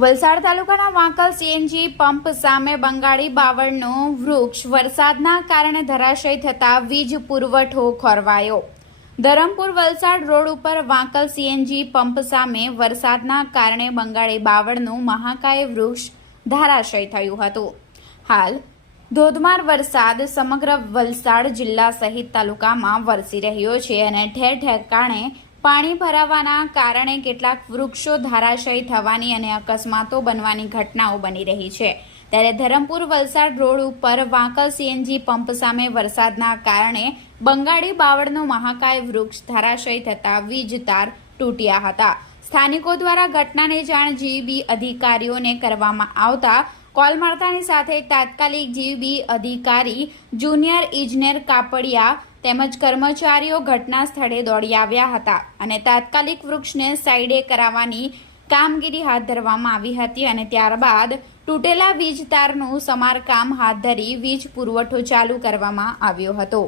વલસાડ તાલુકાના Vankal CNG pump સામે બંગાળી બાવળનું વૃક્ષ વરસાદના કારણે ધરાશય થતા વીજ પુરવઠો ખોરવાયો. ધરમપુર વલસાડ રોડ ઉપર વાંકલ સીએનજી પંપ સામે વરસાદના કારણે બંગાળી બાવળનું મહાકાય વૃક્ષ ધરાશય થયું હતું. હાલ, ધોધમાર વરસાદ સમગ્ર વલસાડ જિલ્લા સહિત તાલુકામાં વરસી રહ્યો છે અને ઠેર ઠેકાણે પાણી ભરાવાના કારણે કેટલાક વૃક્ષો ધરાશય થવાની અને અકસ્માતો બનવાની ઘટનાઓ બની રહી છે. ત્યારે ધરમપુર વલસાડ રોડ ઉપર વાંકલ સીએનજી પંપ સામે વરસાદના કારણે બંગાળી બાવળનો મહાકાય વૃક્ષ ધરાશય થતા વીજ તાર તૂટ્યા હતા. સ્થાનિકો દ્વારા ઘટનાને જાણ જીબી અધિકારીઓને કરવામાં આવતા કોલ મળતાની સાથે તાત્કાલિક જીબી અધિકારી જુનિયર ઇજનેર કાપડિયા તેમજ કર્મચારીઓ ઘટના સ્થળે દોડી આવ્યા હતા અને તાત્કાલિક વૃક્ષને સાઈડે કરાવવાની કામગીરી હાથ ધરવામાં આવી હતી અને ત્યારબાદ તૂટેલા વીજ તારનું સમારકામ હાથ ધરી વીજ પુરવઠો ચાલુ કરવામાં આવ્યો હતો.